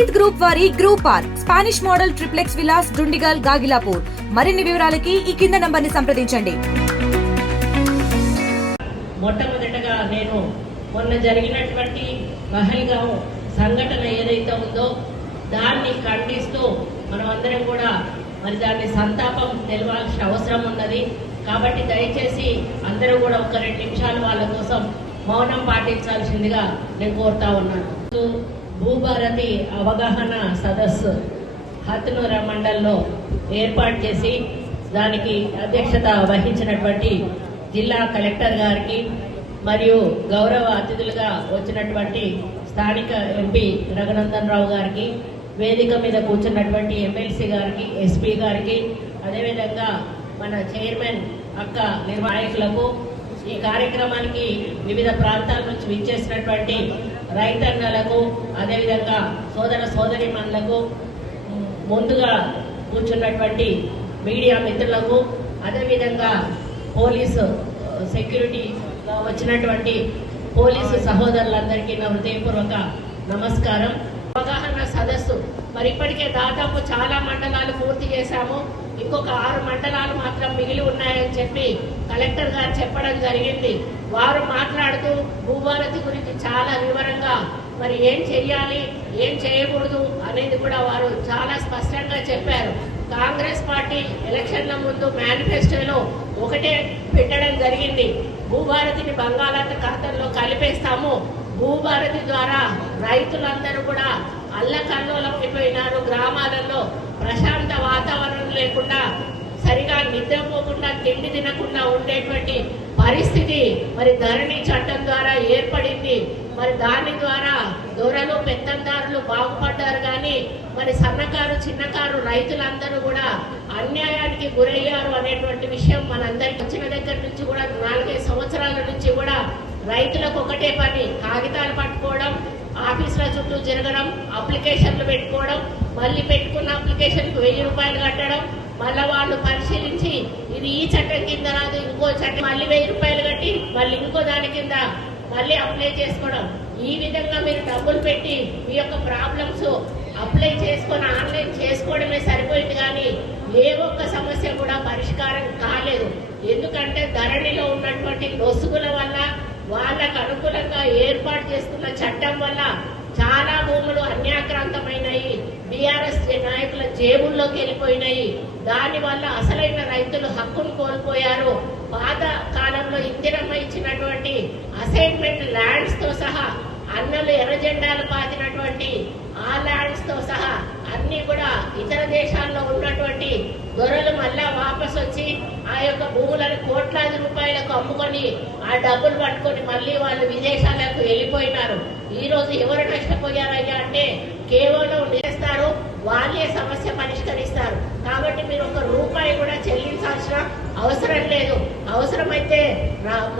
Praneeth group వారి group R Spanish model triplex villas Dundigal Gagillapur. మరిన్ని వివరాలకి ఈ కింద నంబర్ని సంప్రదించండి. మొట్టమొదటగా నేను మొన్న జరిగినటువంటి పహల్గాం సంఘటన ఏదైతే ఉందో దాన్ని ఖండిస్తూ మనమందరం కూడా మరి దాన్ని సంతాపం తెలవాల్సిన అవసరం ఉన్నది. కాబట్టి దయచేసి అందరూ కూడా ఒక రెండు నిమిషాలు వాళ్ళ కోసం మౌనం పాటించాల్సిందిగా నేను కోరుతా ఉన్నాను. భూభారతి అవగాహన సదస్సు హత్నూర మండల్లో ఏర్పాటు చేసి దానికి అధ్యక్షత వహించినటువంటి జిల్లా కలెక్టర్ గారికి మరియు గౌరవ అతిథులుగా వచ్చినటువంటి స్థానిక ఎంపీ రఘునందన్ రావు గారికి వేదిక మీద కూర్చున్నటువంటి ఎమ్మెల్సీ గారికి ఎస్పీ గారికి అదేవిధంగా మన చైర్మన్ అక్క నిర్వాహకులకు ఈ కార్యక్రమానికి వివిధ ప్రాంతాల నుంచి విచ్చేసినటువంటి రైతన్నలకు అదేవిధంగా సోదర సోదరిమణులకు ముందుగా కూర్చున్నటువంటి మీడియా మిత్రులకు అదేవిధంగా పోలీసు సెక్యూరిటీ వచ్చినటువంటి పోలీసు సహోదరులందరికీ నా హృదయపూర్వక నమస్కారం. అవగాహన సదస్సు. మరి ఇప్పటికే దాదాపు చాలా మండలాలు పూర్తి చేశాము. ఇంకొక ఆరు మండలాలు మాత్రం మిగిలి ఉన్నాయని చెప్పి కలెక్టర్ గారు చెప్పడం జరిగింది. వారు మాట్లాడుతూ భూభారతి గురించి చాలా వివరంగా మరి ఏం చెయ్యాలి ఏం చేయకూడదు అనేది కూడా వారు చాలా స్పష్టంగా చెప్పారు. కాంగ్రెస్ పార్టీ ఎలక్షన్ల ముందు మేనిఫెస్టోలో ఒకటే పెట్టడం జరిగింది. భూభారతిని బంగాళాఖాతంలో కలిపేస్తాము. భూభారతి ద్వారా రైతులందరూ కూడా అల్లకల్లోలం అయిపోయినారు గ్రామాలలో ప్రశాంత వాతావరణం లేకుండా సరిగా నిద్రపోకుండా తిండి తినకుండా ఉండేటువంటి పరిస్థితి మరి ధరణి చట్టం ద్వారా ఏర్పడింది. మరి దాని ద్వారా దొరలు పెత్తందారులు బాగుపడ్డారు కానీ మరి సన్నకారు చిన్నకారు రైతులందరూ కూడా అన్యాయానికి గురయ్యారు అనేటువంటి విషయం మనందరికి వచ్చిన దగ్గర నుంచి కూడా నాలుగైదు సంవత్సరాల నుంచి కూడా రైతులకు ఒకటే పని కాగితాలు పట్టుకోవడం ఆఫీసుల చుట్టూ జరగడం అప్లికేషన్లు పెట్టుకోవడం మళ్ళీ పెట్టుకున్న అప్లికేషన్కి వెయ్యి రూపాయలు కట్టడం మళ్ళీ వాళ్ళు పరిశీలించి ఇది ఈ చట్టం కింద రాదు ఇంకో చట్టం మళ్ళీ వెయ్యి రూపాయలు కట్టి మళ్ళీ ఇంకో దాని కింద మళ్ళీ అప్లై చేసుకోవడం. ఈ విధంగా మీరు డబ్బులు పెట్టి మీ యొక్క ప్రాబ్లమ్స్ అప్లై చేసుకొని ఆన్లైన్ చేసుకోవడమే సరిపోయింది కానీ ఏ ఒక్క సమస్య కూడా పరిష్కారం కాలేదు. ఎందుకంటే ధరణిలో ఉన్నటువంటి లొసుగుల వల్ల వాళ్ళకు అనుకూలంగా ఏర్పాటు చేసుకున్న చట్టం వల్ల చాలా భూములు అన్యాక్రాంతమైనాయి. బీఆర్ఎస్ నాయకుల జేబుల్లోకి వెళ్ళిపోయినాయి. దాని వల్ల అసలైన రైతులు హక్కును కోల్పోయారు. పాత కాలంలో ఇందిరమ్మ ఇచ్చినటువంటి అసైన్మెంట్ ల్యాండ్స్తో సహా అన్నలు ఎర్రజెండాలు పాతినటువంటి ఆ ల్యాండ్స్తో సహా అన్ని కూడా ఇతర దేశాల్లో ఉన్నటువంటి గొర్రెలు మళ్ళా వాపస్ వచ్చి ఆ యొక్క భూములను కోట్లాది రూపాయలకు అమ్ముకొని ఆ డబ్బులు పట్టుకొని మళ్ళీ వాళ్ళు విదేశాలకు వెళ్ళిపోయినారు. ఈ రోజు ఎవరు నష్టపోయారయ్యా అంటే కేవలం చేస్తారు వాళ్ళే సమస్య పరిష్కరిస్తారు. కాబట్టి మీరు ఒక రూపాయి కూడా చెల్లించాల్సిన అవసరం లేదు. అవసరమైతే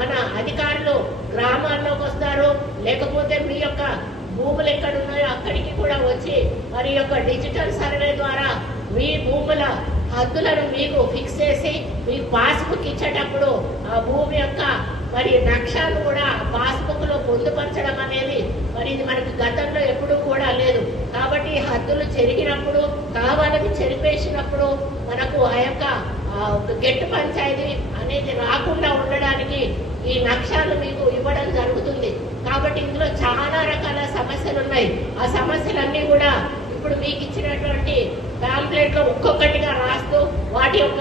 మన అధికారులు గ్రామాల్లోకి వస్తారు. లేకపోతే మీ యొక్క భూములు ఎక్కడ ఉన్నాయో అక్కడికి కూడా వచ్చి మరి యొక్క డిజిటల్ సర్వే ద్వారా మీ భూముల హద్దులను మీకు ఫిక్స్ చేసి మీకు పాస్బుక్ ఇచ్చేటప్పుడు ఆ భూమి యొక్క మరి నక్షాలు కూడా పాస్బుక్లో పొందుపరచడం అనేది మరి ఇది మనకి గతంలో ఎప్పుడూ కూడా లేదు. కాబట్టి హద్దులు చెరిగినప్పుడు కావాలని చెరిపేసినప్పుడు మనకు ఆ యొక్క గెట్టు పంచాయతీ అనేది రాకుండా ఉండడానికి ఈ నక్షాలు మీకు ఇవ్వడం జరుగుతుంది. కాబట్టి ఇందులో చాలా రకాల సమస్యలు ఉన్నాయి. ఆ సమస్యలన్నీ కూడా ఇప్పుడు మీకు ఇచ్చినటువంటి పాంప్లెట్లో ఒక్కొక్కటిగా రాస్తూ వాటి యొక్క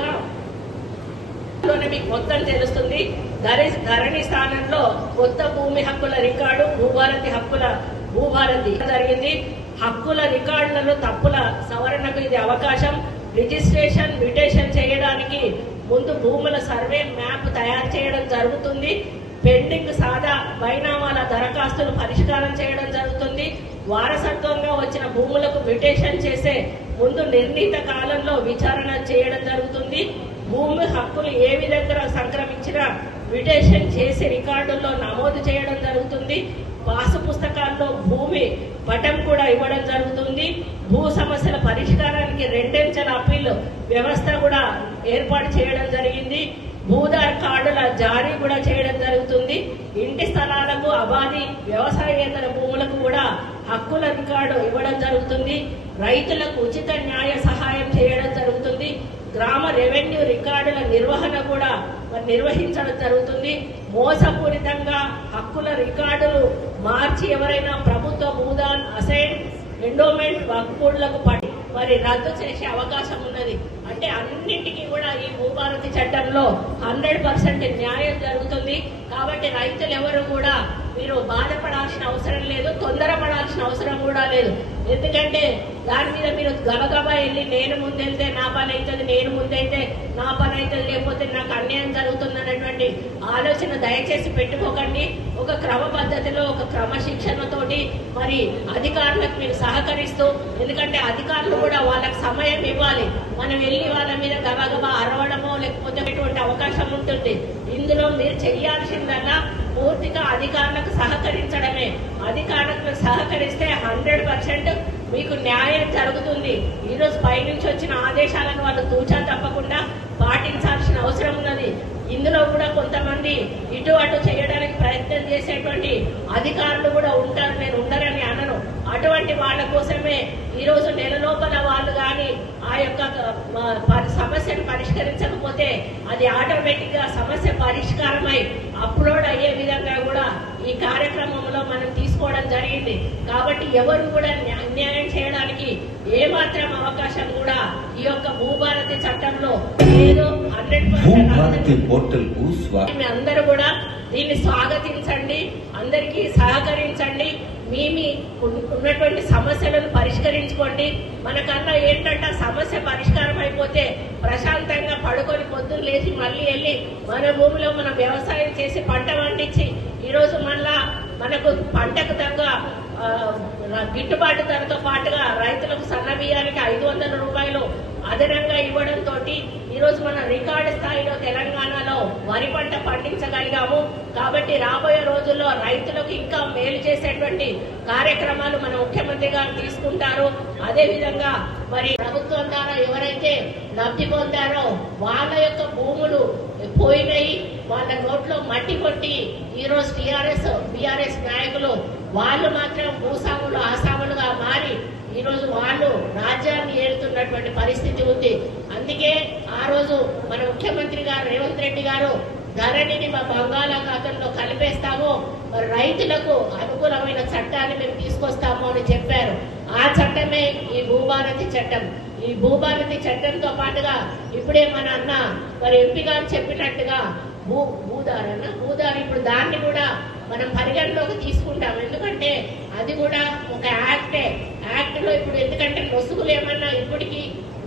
మీకు మొత్తం తెలుస్తుంది. ధరి ధరణి స్థానంలో కొత్త భూమి హక్కుల రికార్డు భూభారతి హక్కుల భూభారతి జరిగింది. హక్కుల రికార్డులలో తప్పుల సవరణకు ఇది అవకాశం. రిజిస్ట్రేషన్ మ్యూటేషన్ చేయడానికి ముందు భూముల సర్వే మ్యాప్ తయారు చేయడం జరుగుతుంది. పెండింగ్ సాదా బైనామాల దరఖాస్తులు పరిష్కారం చేయడం జరుగుతుంది. వారసత్వంగా వచ్చిన భూములకు మ్యూటేషన్ చేసే ముందు నిర్ణీత కాలంలో విచారణ చేయడం జరుగుతుంది. భూమి హక్కులు ఏ విధంగా సంక్రమించినా మ్యూటేషన్ చేసి రికార్డుల్లో నమోదు చేయడం జరుగుతుంది. పాసు పుస్తకాల్లో భూమి పటం కూడా ఇవ్వడం జరుగుతుంది. భూ సమస్యల పరిష్కారానికి రెండెంచెల అప్పీల్ వ్యవస్థ కూడా ఏర్పాటు చేయడం జరిగింది. భూదార్ కార్డుల జారీ కూడా చేయడం జరుగుతుంది. ఇంటి స్థలాలకు అబాది వ్యవసాయేతర భూములకు కూడా హక్కుల రికార్డు ఇవ్వడం జరుగుతుంది. రైతులకు ఉచిత న్యాయ సహాయం చేయడం జరుగుతుంది. గ్రామ రెవెన్యూ రికార్డుల నిర్వహణ కూడా మరి నిర్వహించడం జరుగుతుంది. మోసపూరితంగా హక్కుల రికార్డులు మార్చి ఎవరైనా ప్రభుత్వ భూదాన్ అసైన్ ఎండోమెంట్ వక్ఫోర్డులకు పడి మరి రద్దు చేసే అవకాశం ఉన్నది. అంటే అన్నింటికీ కూడా ఈ భూభారతి చట్టంలో హండ్రెడ్ పర్సెంట్ న్యాయం జరుగుతుంది. కాబట్టి రైతులు ఎవరు కూడా మీరు బాధపడాల్సిన అవసరం లేదు తొందరపడాల్సిన అవసరం కూడా లేదు. ఎందుకంటే దాని మీద మీరు గబగబా వెళ్ళి నేను ముందెళ్తే నా పని అవుతుంది నేను ముందైతే నా పని అవుతుంది లేకపోతే నాకు అన్యాయం జరుగుతుంది అనేటువంటి ఆలోచన దయచేసి పెట్టుకోకండి. ఒక క్రమ పద్ధతిలో ఒక క్రమశిక్షణతోటి మరి అధికారులకు మీరు సహకరిస్తూ ఎందుకంటే అధికారులు కూడా వాళ్ళకి సమయం ఇవ్వాలి. మనం వెళ్ళి వాళ్ళ మీద గబగబా అరవడమో లేకపోతే ఎటువంటి అవకాశం ఉంటుంది. ఇందులో మీరు చేయాల్సిందల్లా పూర్తిగా అధికారులకు సహకరించడమే. అధికారులకు సహకరిస్తే హండ్రెడ్ పర్సెంట్ మీకు న్యాయం జరుగుతుంది. ఈరోజు పైనుంచి వచ్చిన ఆదేశాలను వాళ్ళు తూచా తప్పకుండా పాటించాల్సిన అవసరం ఉన్నది. ఇందులో కూడా కొంతమంది ఇటు అటు చేయడానికి ప్రయత్నం చేసేటువంటి అధికారులు కూడా ఉంటారు. నేను ఉండరని అనను. అటువంటి వాళ్ళ కోసమే ఈరోజు నెల లోపల వాళ్ళు కానీ ఆ యొక్క సమస్యను పరిష్కరించకపోతే అది ఆటోమేటిక్గా సమస్య పరిష్కారమై అప్లోడ్ అయ్యే విధంగా కూడా ఈ కార్యక్రమంలో మనం తీసుకోవడం జరిగింది. కాబట్టి ఎవరు కూడా న్యా- అన్యాయం చేయడానికి ఏ మాత్రం అవకాశం కూడా ఈ యొక్క భూభారతి చట్టంలో లేదు. హండ్రెడ్ మీ అందరూ కూడా దీన్ని స్వాగతించండి. అందరికీ సహకరించండి. మీ మీ ఉన్నటువంటి సమస్యలను పరిష్కరించుకోండి. మనకన్నా ఏంటంటే సమస్య పరిష్కారం అయిపోతే ప్రశాంతంగా పడుకొని పొద్దున్న లేచి మళ్ళీ వెళ్ళి మన భూమిలో మనం వ్యవసాయం చేసి పంట పండించి ఈరోజు మళ్ళా మనకు పంటకు తగ్గ గిట్టుబాటు ధరతో పాటుగా రైతులకు సన్న బియ్యానికి ఐదు వందల రూపాయలు అదనంగా ఇవ్వడంతో ఈరోజు మన రికార్డు స్థాయిలో తెలంగాణలో వరి పంట పండించగలిగాము. కాబట్టి రాబోయే రోజుల్లో రైతులకు ఇంకా మేలు చేసేటువంటి కార్యక్రమాలు మన ముఖ్యమంత్రి గారు తీసుకుంటారు. అదేవిధంగా మరి ప్రభుత్వం ద్వారా ఎవరైతే లబ్ధి పొందారో వాళ్ళ యొక్క భూములు పోయినాయి. వాళ్ళ నోట్లో మట్టి కొట్టి ఈ రోజు బీఆర్ఎస్ నాయకులు వాళ్ళు మాత్రం భూసాములు ఆసాములుగా మారి ఈరోజు వాళ్ళు రాజ్యాన్ని ఏడుతున్నటువంటి పరిస్థితి ఉంది. అందుకే ఆ రోజు మన ముఖ్యమంత్రి గారు రేవంత్ రెడ్డి గారు ధరణిని మా బంగాళాఖాతంలో కలిపేస్తాము. మరి రైతులకు అనుకూలమైన చట్టాన్ని మేము తీసుకొస్తాము అని చెప్పారు. ఆ చట్టమే ఈ భూభారతి చట్టం. ఈ భూభారతి చట్టంతో పాటుగా ఇప్పుడే మన అన్న మరి ఎంపీ గారు చెప్పినట్టుగా భూ భూదారన భూదారు ఇప్పుడు దాన్ని కూడా మనం పరిగణలోకి తీసుకుంటాం. ఎందుకంటే అది కూడా ఒక యాక్టే యాక్ట్లో ఇప్పుడు ఎందుకంటే లొసుగులు ఏమన్నా ఇప్పటికీ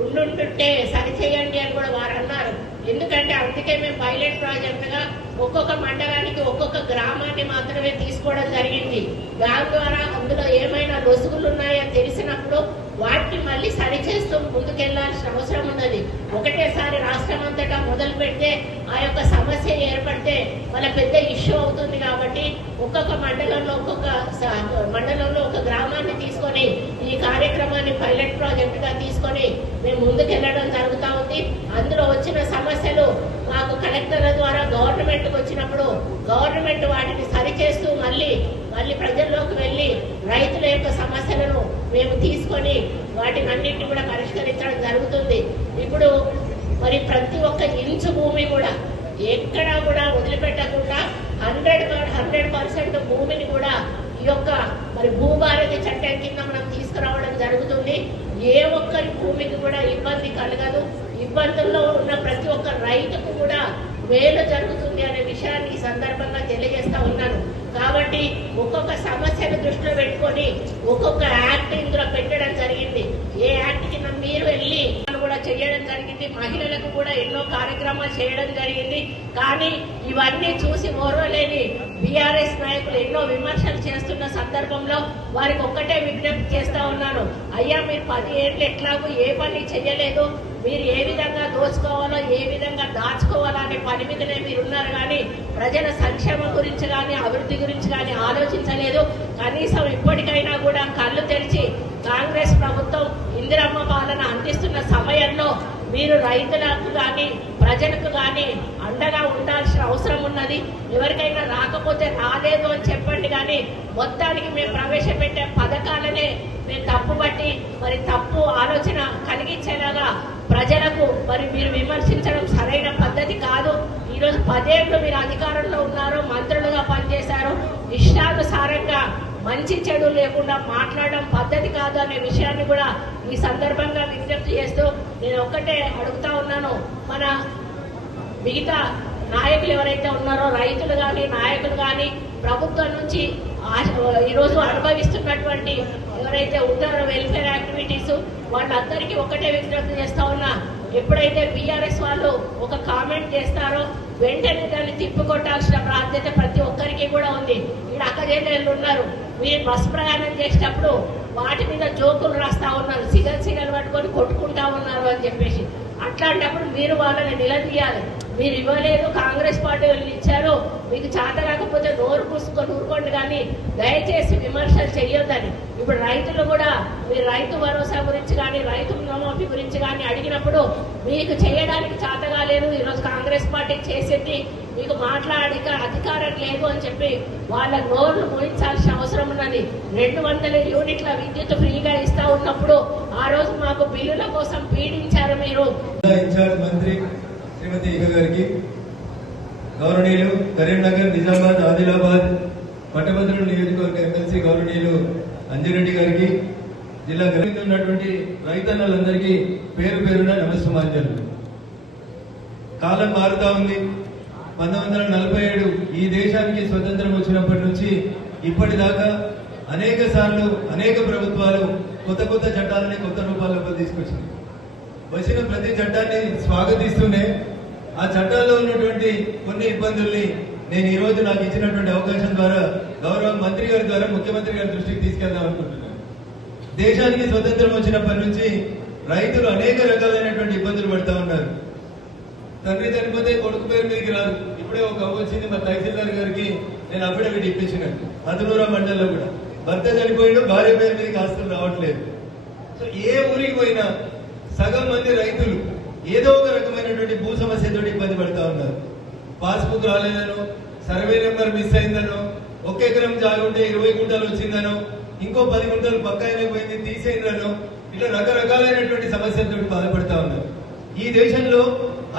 ఉండుంటుంటే సరిచేయండి అని కూడా వారు అన్నారు. ఎందుకంటే అందుకే మేము పైలట్ ప్రాజెక్టుగా ఒక్కొక్క మండలానికి ఒక్కొక్క గ్రామాన్ని మాత్రమే తీసుకోవడం జరిగింది. దాని ద్వారా అందులో ఏమైనా లొసుగులు ఉన్నాయో తెలిసినప్పుడు వాటిని మళ్ళీ సరి చేస్తూ ముందుకెళ్ళాల్సిన అవసరం ఉన్నది. ఒకటేసారి రాష్ట్రం అంతటా మొదలు పెడితే ఆ యొక్క సమస్య ఏర్పడితే మన పెద్ద ఇష్యూ అవుతుంది కాబట్టి ఒక్కొక్క మండలంలో ఒక్కొక్క స- మండలంలో ఒక గ్రామాన్ని తీసుకొని ఈ కార్యక్రమాన్ని పైలట్ ప్రాజెక్టుగా తీసుకొని మేము ముందుకెళ్ళడం జరుగుతూ ఉంది. అందులో వచ్చిన సమస్యలు మాకు కలెక్టర్ల ద్వారా గవర్నమెంట్కి వచ్చినప్పుడు గవర్నమెంట్ వాటిని సరిచేస్తూ మళ్ళీ మళ్ళీ ప్రజల్లోకి వెళ్ళి రైతుల యొక్క సమస్యలను మేము తీసుకొని వాటిని అన్నింటినీ కూడా పరిష్కరించడం జరుగుతుంది. ఇప్పుడు మరి ప్రతి ఒక్క ఇంచు భూమి కూడా ఎక్కడా కూడా వదిలిపెట్టకుండా హండ్రెడ్ హండ్రెడ్ పర్సెంట్ భూమిని కూడా ఈ యొక్క మరి భూభారతి చట్టం కింద మనం తీసుకురావడం జరుగుతుంది. ఏ ఒక్కరి భూమికి కూడా ఇబ్బంది కలగదు. ఇబ్బందుల్లో ఉన్న ప్రతి ఒక్క రైతుకు కూడా మేలు జరుగుతుంది అనే విషయాన్ని ఈ సందర్భంగా తెలియజేస్తా ఉన్నాను. కాబట్టి ఒక్కొక్క సమస్యను దృష్టిలో పెట్టుకొని ఒక్కొక్క యాక్ట్ ఇందులో పెట్టడం జరిగింది. ఏ యాక్ట్ కింద మీరు వెళ్ళి కూడా చేయడం జరిగింది. మహిళలకు కూడా ఎన్నో కార్యక్రమాలు చేయడం జరిగింది. కానీ ఇవన్నీ చూసి ఓర్వలేని బీఆర్ఎస్ నాయకులు ఎన్నో విమర్శలు చేస్తున్న సందర్భంలో వారికి ఒక్కటే విజ్ఞప్తి చేస్తా అయ్యా మీరు పది ఏళ్ళు ఎట్లాగో ఏ పని చేయలేదు మీరు ఏ విధంగా దోచుకోవాలో ఏ విధంగా దాచుకోవాలో అనే పని మీదనే మీరు ఉన్నారు కానీ ప్రజల సంక్షేమం గురించి కానీ అభివృద్ధి గురించి కానీ ఆలోచించలేదు. కనీసం ఇప్పటికైనా కూడా కళ్ళు తెరిచి కాంగ్రెస్ ప్రభుత్వం ఇందిరమ్మ పాలన అందిస్తున్న సమయంలో మీరు రైతులకు కానీ ప్రజలకు కానీ అండగా ఉండాల్సిన అవసరం ఉన్నది. ఎవరికైనా రాకపోతే రాలేదు అని చెప్పండి కానీ కానీ మొత్తానికి మేము ప్రవేశపెట్టే పథకాలనే మేము తప్పుబట్టి మరి తప్పు ఆలోచన కలిగించేలాగా ప్రజలకు మరి మీరు విమర్శించడం సరైన పద్ధతి కాదు. ఈరోజు పదేళ్ళు మీరు అధికారంలో ఉన్నారు మంత్రులుగా పనిచేశారు. ఇష్టానుసారంగా మంచి చెడు లేకుండా మాట్లాడడం పద్ధతి కాదు అనే విషయాన్ని కూడా ఈ సందర్భంగా విజ్ఞప్తి చేస్తూ నేను ఒక్కటే అడుగుతా ఉన్నాను. మన మిగతా నాయకులు ఎవరైతే ఉన్నారో రైతులు కానీ నాయకులు కానీ ప్రభుత్వం నుంచి ఆశ- ఈరోజు అనుభవిస్తున్నటువంటి ఎవరైతే ఉంటారో వెల్ఫేర్ యాక్టివిటీస్ వాళ్ళందరికీ ఒకటే విజ్ఞప్తి చేస్తా ఉన్నా. ఎప్పుడైతే బీఆర్ఎస్ వాళ్ళు ఒక కామెంట్ చేస్తారో వెంటనే దాన్ని తిప్పికొట్టాల్సిన బాధ్యత ప్రతి ఒక్కరికి కూడా ఉంది. ఇక్కడ అక్కజేళ్ళు ఉన్నారు. మీరు బస్ ప్రయాణం చేసేటప్పుడు వాటి మీద జోకులు రాస్తా ఉన్నారు. సిగల్ సిగల్ పట్టుకొని కొట్టుకుంటా ఉన్నారు అని చెప్పేసి. అట్లాంటప్పుడు మీరు వాళ్ళని నిలదీయాలి. మీరు ఇవ్వలేదు కాంగ్రెస్ పార్టీ వాళ్ళు ఇచ్చారు మీకు చేత రాకపోతే నోరు పూసుకొని ఊరుకోండి కానీ దయచేసి విమర్శలు చేయొద్దని ఇప్పుడు రైతులు కూడా మీరు రైతు భరోసా గురించి కానీ రైతు రుణమాఫీ గురించి కానీ అడిగినప్పుడు మీకు చేయడానికి చేత కాలేదు ఈరోజు కాంగ్రెస్ పార్టీ చేసింది మీకు మాట్లాడిక అధికారం లేదు అని చెప్పి వాళ్ళ నోర్లు మోయించాల్సిన అవసరం ఉన్నది. రెండు వందల యూనిట్ల విద్యుత్ ఫ్రీగా ఇస్తా ఉన్నప్పుడు ఆ రోజు మాకు బిల్లుల కోసం పీడించారు మీరు. ఇన్ఛార్జ్ మంత్రి శ్రీమతి గారికి గౌరవనీయులు కరీంనగర్ నిజామాబాద్ ఆదిలాబాద్ పట్టభద్రుల నియోజకవర్గ ఎమ్మెల్సీ గౌరవనీయులు అంజిరెడ్డి గారికి జిల్లా గరీబ్ ఉన్నటువంటి రైతన్నలందరికీ పేరు పేరున నమస్సుమాంజలు కాలం మారుతా ఉంది. పంతొమ్మిది వందల నలభై ఏడు ఈ దేశానికి స్వతంత్రం వచ్చినప్పటి నుంచి ఇప్పటిదాకా అనేక సార్లు అనేక ప్రభుత్వాలు కొత్త కొత్త చట్టాలని కొత్త రూపాల్లో తీసుకొచ్చింది వచ్చిన ప్రతి చట్టాన్ని స్వాగతిస్తూనే ఆ చట్టాల్లో ఉన్నటువంటి కొన్ని ఇబ్బందుల్ని నేను ఈ రోజు నాకు ఇచ్చినటువంటి అవకాశం ద్వారా గౌరవ మంత్రి గారి ద్వారా ముఖ్యమంత్రి గారి దృష్టికి తీసుకెళ్దాం అనుకుంటున్నాను. దేశానికి స్వతంత్రం వచ్చినప్పటి నుంచి రైతులు అనేక రకాలైనటువంటి ఇబ్బందులు పడుతూ ఉన్నారు. తండ్రి చనిపోతే కొడుకు పేరు మీదకి రాదు. ఇప్పుడే ఒక వచ్చింది మా తహసీల్దార్ గారికి నేను అఫిడవిట్ ఇప్పించిన అతనూరా మండలంలో కూడా. భర్త చనిపోయాడు భార్య పేరు మీదకి ఆస్తులు రావట్లేదు. సో ఏ ఊరికి పోయినా సగం మంది రైతులు ఏదో ఒక రకమైనటువంటి భూ సమస్యతో ఇబ్బంది పడుతూ ఉన్నారు. పాస్బుక్ రాలేదనో సర్వే నెంబర్ మిస్ అయిందనో ఒక ఎకరం జాగుంటే ఇరవై గుంటలు వచ్చిందనో ఇంకో పది గుంటలు పక్క అయినా పోయింది తీసేయిందనో ఇట్లా రకరకాలైనటువంటి సమస్యలతో బాధపడతా ఉన్నారు. ఈ దేశంలో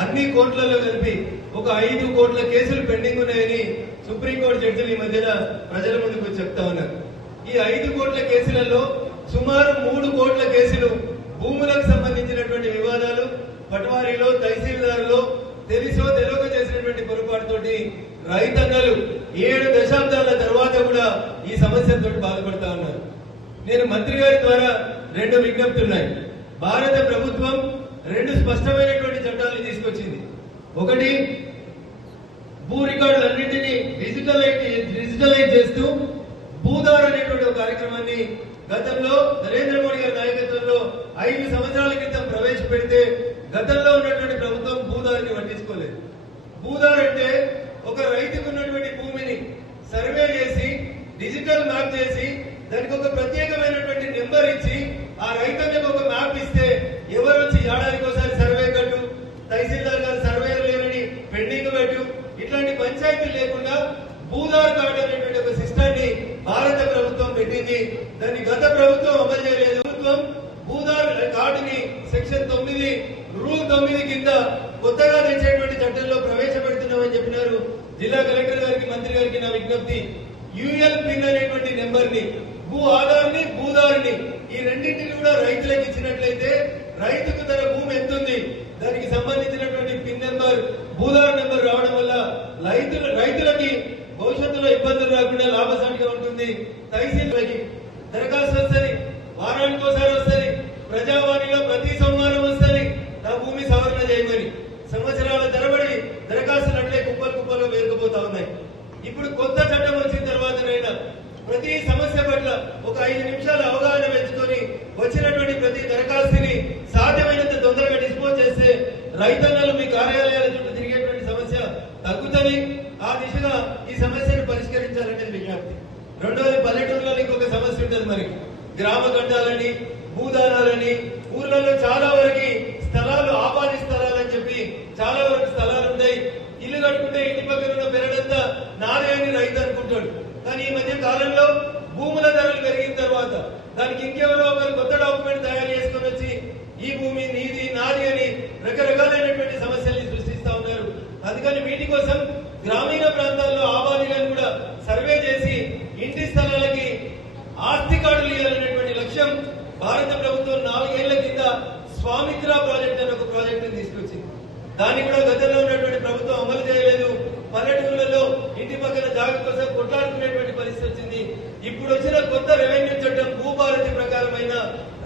అన్ని కోర్టులలో కలిపి ఒక ఐదు కోట్ల కేసులు పెండింగ్ ఉన్నాయని సుప్రీంకోర్టు జడ్జిలు ఈ మధ్యన ప్రజల ముందుకు చెప్తా ఉన్నారు. ఈ ఐదు కోట్ల కేసులలో సుమారు మూడు కోట్ల కేసులు భూములకు సంబంధించినటువంటి వివాదాలు పటవారిలో తహసీల్దారులో తెలిసో తెలియక చేసినటువంటి పొరపాటుతోటి రైతన్నలు ఏడు దశాబ్దాల తర్వాత కూడా ఈ సమస్యతో బాధపడతా ఉన్నారు. నేను మంత్రి గారి ద్వారా రెండు విజ్ఞప్తులు ఉన్నాయి భారత ప్రభుత్వం రెండు స్పష్టమైనటువంటి చట్టాలను తీసుకొచ్చింది. ఒకటి భూ రికార్డులన్నింటినీ డిజిటలైజ్ డిజిటలైజ్ చేస్తూ భూదార్ అనేటువంటి ఒక కార్యక్రమాన్ని గతంలో నరేంద్ర మోడీ గారి నాయకత్వంలో ఐదు సంవత్సరాల క్రితం ప్రవేశపెడితే గతంలో ఉన్నటువంటి ప్రభుత్వం భూదారిని పట్టించుకోలేదు. భూదార్ అంటే ఒక రైతుకు ఉన్నటువంటి భూమిని సర్వే చేసి డిజిటల్ మ్యాప్ చేసి దానికి ఒక ప్రత్యేకమైనటువంటి నెంబర్ ఇచ్చి ఆ రైతన్నకు ఒక మ్యాప్ ఇస్తే ఎవరు వచ్చి ఏడాదికి ఒకసారి సర్వే కట్టు తహసీల్దార్ గారు సర్వే లేనని పెండింగ్ పెట్టు ఇట్లాంటి పంచాయతీలు లేకుండా భూదార్ కార్డు అనేటువంటి ఒక సిస్టాన్ని భారత ప్రభుత్వం పెట్టింది. దాన్ని గత ప్రభుత్వం అమలు చేయలేదు. ప్రభుత్వం భూదార్ కార్డుని సెక్షన్ తొమ్మిది రూల్ తొమ్మిది కింద కొత్తగా తెచ్చేటువంటి చట్టంలో ప్రవేశపెడుతున్నామని చెప్పినారు. జిల్లా కలెక్టర్ గారికి మంత్రి గారికి నా విజ్ఞప్తి. యూఎల్ పిన్ అనేటువంటి నెంబర్ని భూ ఆధార్ని భూదారుని ఈ రెండింటిని కూడా రైతులకు ఇచ్చినట్లయితే రైతుకు తన భూమి ఎంతుంది. దానికి సంబంధించినటువంటి పిన్ నెంబర్ భూదారు నెంబర్ రావడం వల్ల రైతుల రైతులకి భవిష్యత్తులో ఇబ్బందులు రాకుండా లాభసాటిగా ఉంటుంది. తహసీల్కి దరఖాస్తు వస్తుంది. వారానికి ఒకసారి వస్తుంది. ప్రజావాణిలో ప్రతి సోమవారం భూమి సవరణ చేయమని సంవత్సరాల తరబడి దరఖాస్తులు అట్లే కుప్పలు కుప్పలు వేరుకుపోతా ఉన్నాయి. ఇప్పుడు కొత్త చట్టం వచ్చిన తర్వాతనైనా ప్రతి సమస్య పట్ల ఒక ఐదు నిమిషాల అవగాహన పెంచుకొని వచ్చినటువంటి ప్రతి దరఖాస్తుని సాధ్యమైనంత తొందరగా డిస్పోజ్ చేస్తే రైతన్నలు మీ కార్యాలయాల చుట్టూ తిరిగేటువంటి సమస్య తగ్గుతుంది. ఆ దిశగా ఈ సమస్యను పరిష్కరించాలనేది విజ్ఞప్తి. రెండోది పల్లెటూరులలో ఇంకొక సమస్య ఉంటుంది మరి. గ్రామ గడ్డాలని భూదానాలని ఊర్లలో చాలా వరకు స్థలాలు ఆబాది స్థలాలని చెప్పి చాలా వరకు స్థలాలు ఉంటాయి ఇల్లు కట్టుకుంటే ఇంటి పక్కన ఉన్న పెరడంతా నాదే అని రైతు అనుకుంటాడు. కానీ ఈ మధ్య కాలంలో భూముల ధరలు పెరిగిన తర్వాత దానికి ఇంకెవరో ఒకరు కొత్త డాక్యుమెంట్ తయారు చేసుకొని వచ్చి ఈ భూమి నీది నాది అని రకరకాలైనటువంటి సమస్యల్ని సృష్టిస్తా ఉన్నారు. అందుకని వీటి కోసం గ్రామీణ ప్రాంతాల్లో ఆబాదీలను కూడా సర్వే చేసి ఇంటి స్థలాలకి ఆస్తి కార్డులు ఇవ్వాలనేటువంటి లక్ష్యం భారత ప్రభుత్వం నాలుగేళ్ళ కింద స్వామిత్ర ప్రాజెక్ట్ అనే ఒక ప్రాజెక్ట్ తీసుకొచ్చింది. దాన్ని కూడా గతంలో ఉన్నటువంటి ప్రభుత్వం అమలు చేయలేదు. పల్లెటూళ్ళలో ఇంటి పక్కన జాగా కోసం కొట్లాడుకునేటువంటి పరిస్థితి వచ్చింది. ఇప్పుడు వచ్చిన కొత్త రెవెన్యూ చట్టం భూభారతి ప్రకారమైన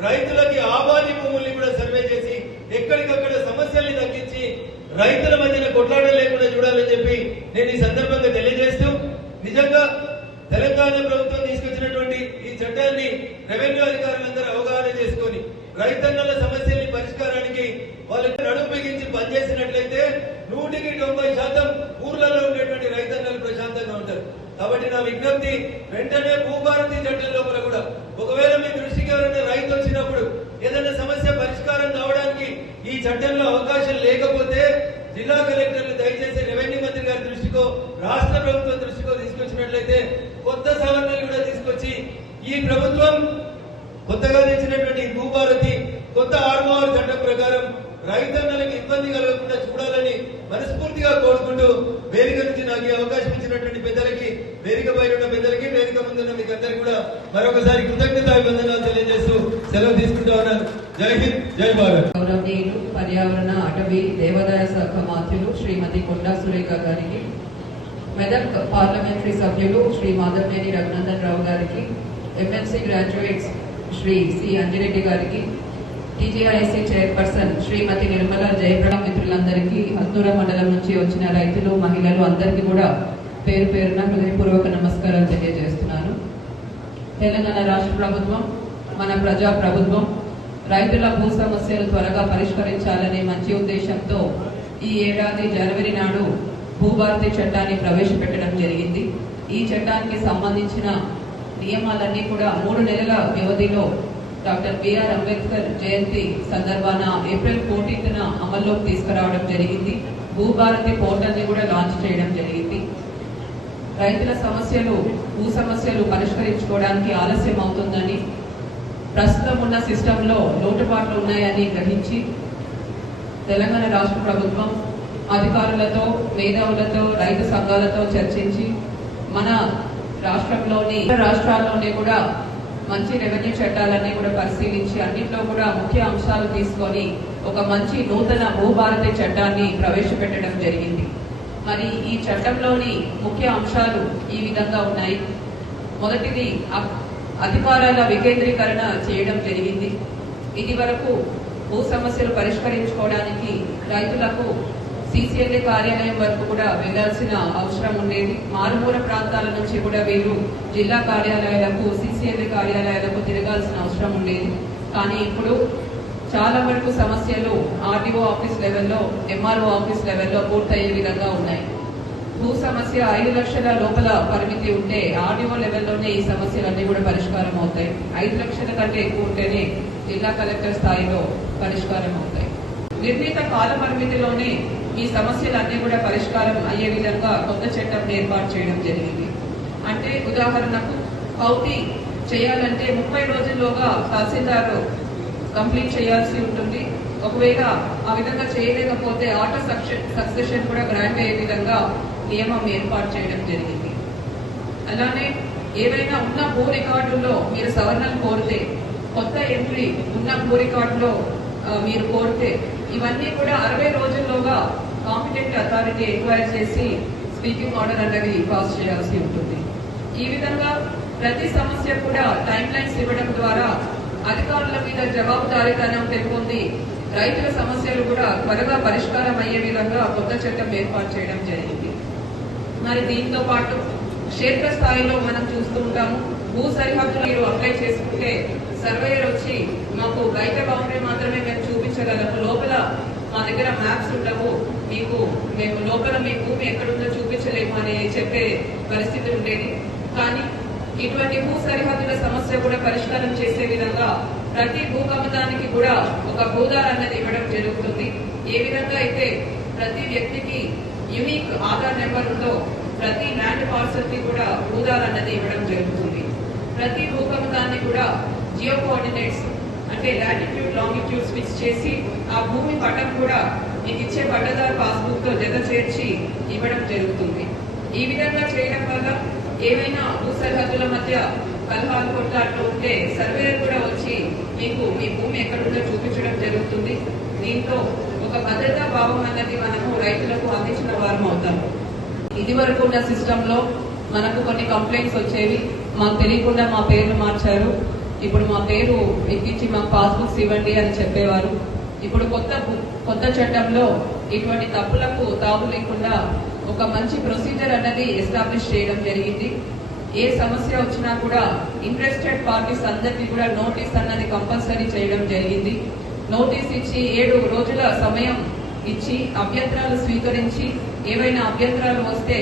రైతులకి ఆబాది భూముల్ని కూడా సర్వే చేసి ఎక్కడికక్కడ సమస్యల్ని తగ్గించి రైతుల మధ్యన కొట్లాడ లేకుండా చూడాలని చెప్పి నేను ఈ సందర్భంగా తెలియజేస్తూ నిజంగా తెలంగాణ ప్రభుత్వం తీసుకొచ్చినటువంటి ఈ చట్టాన్ని రెవెన్యూ అధికారులందరూ అవగాహన చేసుకొని రైతన్నల సమస్యల్ని పరిష్కారానికి వాళ్ళకి నడుము బిగించి పనిచేసినట్లయితే నూటికి తొంభై శాతం ఊర్లలో ఉండేటువంటి రైతన్నలు ప్రశాంతంగా ఉంటారు కాబట్టి నా విజ్ఞప్తి వెంటనే భూభారతి చట్టం లోపల కూడా ఒకవేళ మీ దృష్టికి ఎవరైనా రైతు వచ్చినప్పుడు ఏదైనా సమస్య పరిష్కారం కావడానికి ఈ చట్టంలో అవకాశం లేకపోతే జిల్లా కలెక్టర్లు దయచేసి రెవెన్యూ మంత్రి గారి రాష్ట్ర ప్రభుత్వం దృష్టికో తీసుకొచ్చినట్లయితే కొత్త సవరణలు కూడా తీసుకొచ్చి ఈ ప్రభుత్వం కొత్తగా తెచ్చినటువంటి భూభారతి కొత్త ఆరుమారు చట్టం ప్రకారం రైతన్నలకు ఇబ్బంది కలగకుండా చూడాలని మనస్ఫూర్తిగా కోరుకుంటూ వేదిక నుంచి నాకు ఈ అవకాశం ఇచ్చినటువంటి పెద్దలకి వేదిక పైన ఉన్న పెద్దలకి వేదిక ముందున్న మీకు అందరికీ కూడా మరొకసారి కృతజ్ఞత అభివందనాలు తెలియజేస్తూ సెలవు తీసుకుంటా ఉన్నాను. జై హింద్ జై భారత్. పర్యావరణ అటవీ దేవాదాయ శాఖ మంత్రులు శ్రీమతి కొండా సురేఖ గారికి మెదక్ పార్లమెంటరీ సభ్యులు శ్రీ మాధవనేని రఘునందన్ రావు గారికి MNC graduates Shri C Anjireddy గారికి టీజీఐసీ చైర్పర్సన్ శ్రీమతి నిర్మల జయప్రద మిత్రులందరికీ అత్తూర మండలం నుంచి వచ్చిన రైతులు మహిళలు అందరికీ కూడా పేరు పేరున హృదయపూర్వక నమస్కారాలు తెలియజేస్తున్నాను. తెలంగాణ రాష్ట్ర ప్రభుత్వం మన ప్రజా ప్రభుత్వం రైతుల భూ సమస్యలు త్వరగా పరిష్కరించాలనే మంచి ఉద్దేశంతో ఈ ఏడాది జనవరి నాడు భూభారతి చట్టాన్ని ప్రవేశపెట్టడం జరిగింది. ఈ చట్టానికి సంబంధించిన నియమాలన్నీ కూడా మూడు నెలల వ్యవధిలో doctor B R Ambedkar Jayanti సందర్భాన April ఫోర్టీన్త్న అమల్లోకి తీసుకురావడం జరిగింది. భూభారతి పోర్టల్ని కూడా లాంచ్ చేయడం జరిగింది. రైతుల సమస్యలు భూ సమస్యలు పరిష్కరించుకోవడానికి ఆలస్యం అవుతుందని ప్రస్తుతం ఉన్న సిస్టంలో లోటుపాట్లు ఉన్నాయని గ్రహించి తెలంగాణ రాష్ట్ర ప్రభుత్వం అధికారులతో మేధావులతో రైతు సంఘాలతో చర్చించి మన రాష్ట్రంలోని ఇతర రాష్ట్రాల్లోనే కూడా మంచి రెవెన్యూ చట్టాలన్నీ కూడా పరిశీలించి అన్నింటిలో కూడా ముఖ్య అంశాలు తీసుకొని ఒక మంచి నూతన భూభారతి చట్టాన్ని ప్రవేశపెట్టడం జరిగింది. మరి ఈ చట్టంలోని ముఖ్య అంశాలు ఈ విధంగా ఉన్నాయి. మొదటిది అ- అధికారాల వికేంద్రీకరణ చేయడం జరిగింది. ఇది వరకు భూ సమస్యలు పరిష్కరించుకోవడానికి రైతులకు సిసిఎల్ఏ కార్యాలయం వరకు కూడా వెళ్ళాల్సిన అవసరం ఉండేది. మారుమూల ప్రాంతాల నుంచి కూడా వీరు జిల్లా కార్యాలయాలకు సిసిఎల్ఏ కార్యాలయాలకు తిరగాల్సిన అవసరం ఉండేది. కానీ ఇప్పుడు చాలా వరకు సమస్యలు ఆర్డీఓ ఆఫీస్ లెవెల్లో ఎంఆర్ఓ ఆఫీస్ లెవెల్లో పూర్తయ్యే విధంగా ఉన్నాయి. భూ సమస్య ఐదు లక్షల లోపల పరిమితి ఉంటే ఆర్డీఓ లెవెల్లోనే ఈ సమస్యలన్నీ కూడా పరిష్కారం అవుతాయి. ఐదు లక్షల కంటే ఎక్కువ ఉంటేనే జిల్లా కలెక్టర్ స్థాయిలో పరిష్కారం అవుతాయి. నిర్ణీత కాల పరిమితిలోనే ఈ సమస్యలన్నీ కూడా పరిష్కారం అయ్యే విధంగా కొత్త చట్టం ఏర్పాటు చేయడం జరిగింది. అంటే ఉదాహరణకు పౌతి చేయాలంటే ముప్పై రోజుల్లోగా తహసీల్దారు కంప్లీట్ చేయాల్సి ఉంటుంది. ఒకవేళ ఆ విధంగా చేయలేకపోతే ఆటో సక్సెషన్ కూడా గ్రాంట్ అయ్యే విధంగా నియమం ఏర్పాటు చేయడం జరిగింది. అలానే ఏవైనా ఉన్న భూ రికార్డుల్లో మీరు సవరణలు కోరితే కొత్త ఎంట్రీ ఉన్న భూ రికార్డులో మీరు కోరితే ఇవన్నీ కూడా అరవై రోజుల్లోగా వారికి ఎంక్వైరీ చేసి స్పీకింగ్ ఆర్డర్ అనేది పాస్ చేయాల్సి ఉంటుంది. ఈ విధంగా ప్రతి సమస్య కూడా టైం లైన్స్ ఇవ్వడం ద్వారా అధికారుల మీద జవాబుదారీతనం పెరుగుతుంది రైతుల సమస్యలు కూడా త్వరగా పరిష్కారం అయ్యే విధంగా కొత్త చట్టం ఏర్పాటు చేయడం జరిగింది. మరి దీంతో పాటు క్షేత్ర స్థాయిలో మనం చూస్తూ ఉంటాము భూ సరిహద్దులు మీరు అప్లై చేసుకుంటే సర్వేయర్ వచ్చి మాకు బయట బౌండరీ మాత్రమే మేము చూపించగలము లోపల మా దగ్గర మ్యాప్స్ ఉండవు మీకు మేము లోపల మీ భూమి ఎక్కడుందో చూపించలేము అని చెప్పే పరిస్థితి ఉండేది. కానీ ఇటువంటి భూ సరిహద్దుల సమస్య కూడా పరిష్కారం చేసే విధంగా ప్రతి భూకమతానికి కూడా ఒక భూదార్ అన్నది ఇవ్వడం జరుగుతుంది. ఏ విధంగా అయితే ప్రతి వ్యక్తికి యునిక్ ఆధార్ నెంబర్ ఉందో ప్రతి ల్యాండ్ పార్సల్కి కూడా భూదార్ అన్నది ఇవ్వడం జరుగుతుంది. ప్రతి భూకమతాన్ని కూడా జియో కోఆర్డినేట్స్ అంటే లాటిట్యూడ్ లాంగిట్యూడ్స్ ఫిక్స్ చేసి ఆ భూమి పటం కూడా మీకు ఇచ్చే పట్టదారు పాస్బుక్తో జత చేర్చి ఇవ్వడం జరుగుతుంది. ఈ విధంగా చేయడం వల్ల ఏవైనా భూ సరిహద్దుల మధ్య కలహాలు కొట్లాట్లు ఉంటే సర్వేయర్ కూడా వచ్చి మీకు మీ భూమి ఎక్కడుందో చూపించడం జరుగుతుంది. దీంతో ఒక భద్రతా భావం అన్నది మనము రైతులకు అందించిన వారం అవుతాము ఇది వరకు ఉన్న సిస్టమ్లో మనకు కొన్ని కంప్లైంట్స్ వచ్చేవి. మాకు తెలియకుండా మా పేర్లు మార్చారు. ఇప్పుడు మా పేరు ఎక్కించి మాకు పాస్బుక్స్ ఇవ్వండి అని చెప్పేవారు. ఇప్పుడు కొత్త కొత్త చట్టంలో ఇటువంటి తప్పులకు తావు లేకుండా ఒక మంచి ప్రొసీజర్ అన్నది ఎస్టాబ్లిష్ చేయడం జరిగింది. ఏ సమస్య వచ్చినా కూడా ఇంట్రెస్టెడ్ పార్టీస్ అందరికీ కూడా నోటీస్ అన్నది కంపల్సరీ చేయడం జరిగింది. నోటీస్ ఇచ్చి ఏడు రోజుల సమయం ఇచ్చి అభ్యంతరాలు స్వీకరించి ఏవైనా అభ్యంతరాలు వస్తే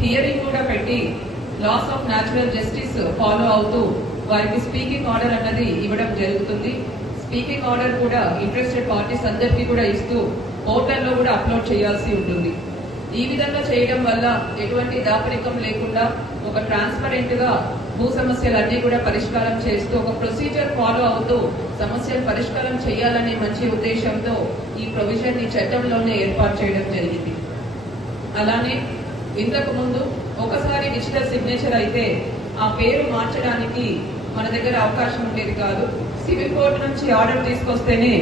థియరీ కూడా పెట్టి laws of natural justice follow అవుతూ వారికి స్పీకింగ్ ఆర్డర్ అన్నది ఇవ్వడం జరుగుతుంది. స్పీకింగ్ ఆర్డర్ కూడా ఇంట్రెస్టెడ్ పార్టీస్ అందరికీ కూడా ఇస్తూ పోర్టల్లో కూడా అప్లోడ్ చేయాల్సి ఉంటుంది. ఈ విధంగా చేయడం వల్ల ఎటువంటి దాపరికం లేకుండా ఒక ట్రాన్స్పరెంట్గా భూ సమస్యలన్నీ కూడా పరిష్కారం చేస్తూ ఒక ప్రొసీజర్ ఫాలో అవుతూ సమస్యలు పరిష్కారం చేయాలనే మంచి ఉద్దేశంతో ఈ ప్రొవిజన్ ఈ చట్టంలోనే ఏర్పాటు చేయడం జరిగింది. అలానే ఇంతకు ముందు ఒకసారి డిజిటల్ సిగ్నేచర్ అయితే ఆ పేరు మార్చడానికి మన దగ్గర అవకాశం ఉండేది కాదు. సివిల్ కోర్టు నుంచి ఆర్డర్ తీసుకొస్తేనే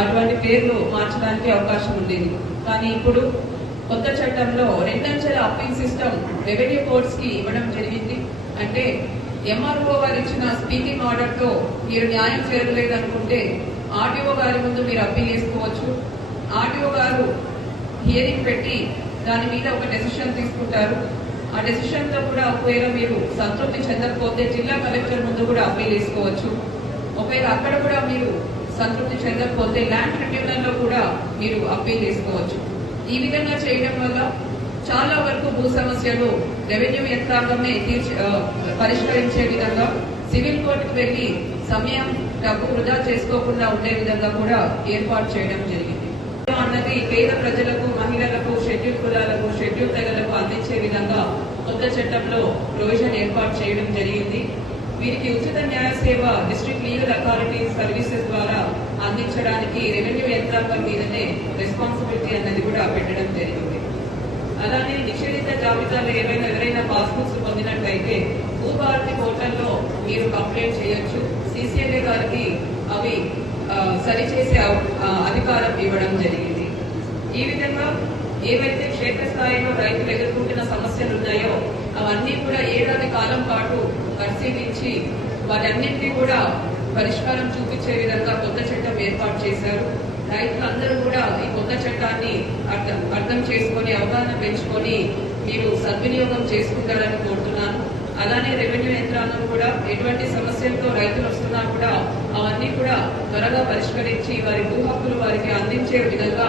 అటువంటి పేర్లు మార్చడానికి అవకాశం ఉండేది. కానీ ఇప్పుడు కొత్త చట్టంలో రెండంచెల అప్పీల్ సిస్టమ్ రెవెన్యూ కోర్ట్స్కి ఇవ్వడం జరిగింది. అంటే ఎంఆర్ఓ గారు ఇచ్చిన స్పీకింగ్ ఆర్డర్తో మీరు న్యాయం చేరలేదు అనుకుంటే ఆర్డీఓ గారి ముందు మీరు అప్పీల్ చేసుకోవచ్చు. ఆర్డీఓ గారు హియరింగ్ పెట్టి దాని మీద ఒక డెసిషన్ తీసుకుంటారు. ఆ డెసిషన్తో కూడా ఒకవేళ మీరు సంతృప్తి చెందకపోతే జిల్లా కలెక్టర్ ముందు కూడా అప్పీల్ చేసుకోవచ్చు. ఒకవేళ అక్కడ కూడా మీరు సంతృప్తి చెందకపోతే ల్యాండ్ ట్రిబ్యునల్లో కూడా మీరు అప్పీల్ తీసుకోవచ్చు ఈ విధంగా చేయడం వల్ల చాలా వరకు భూ సమస్యలు రెవెన్యూ యంత్రాంగమే తీర్చి పరిష్కరించే విధంగా సివిల్ కోర్టుకు వెళ్ళి సమయం డబ్బు వృధా చేసుకోకుండా ఉండే విధంగా కూడా ఏర్పాటు చేయడం జరిగింది. అన్నది పేద ప్రజలకు మహిళలకు షెడ్యూల్ కులాలకు షెడ్యూల్ తెగలకు అందించే విధంగా కొత్త చట్టంలో ప్రొవిజన్ ఏర్పాటు చేయడం జరిగింది. వీరికి ఉచిత న్యాయ సేవ డిస్ట్రిక్ట్ లీగల్ అథారిటీ సర్వీసెస్ ద్వారా అందించడానికి రెవెన్యూ యంత్రాంగం మీదనే రెస్పాన్సిబిలిటీ అన్నది కూడా పెట్టడం జరిగింది. అలానే నిషేధిత జాబితాలో ఏవైనా ఎవరైనా పాస్బుక్స్ పొందినట్లయితే భూభారతి పోర్టల్లో మీరు కంప్లైంట్ చేయొచ్చు. సిసిఎల్ఏ గారికి అవి సరిచేసే అధికారం ఇవ్వడం జరిగింది. ఈ విధంగా ఏవైతే క్షేత్రస్థాయిలో రైతులు ఎదుర్కొంటున్న సమస్యలు ఉన్నాయో అవన్నీ కూడా ఏడాది కాలం పాటు పరిశీలించి వాటన్నింటినీ కూడా పరిష్కారం చూపించే విధంగా కొత్త చట్టం ఏర్పాటు చేశారు. రైతులందరూ కూడా ఈ కొత్త చట్టాన్ని అర్థం అర్థం చేసుకొని అవగాహన పెంచుకొని మీరు సద్వినియోగం చేసుకుంటారని కోరుతున్నాను. అలానే రెవెన్యూ యంత్రాంగం కూడా ఎటువంటి సమస్యలతో రైతులు వస్తున్నా కూడా అవన్నీ కూడా త్వరగా పరిష్కరించి వారి భూ హక్కులు వారికి అందించే విధంగా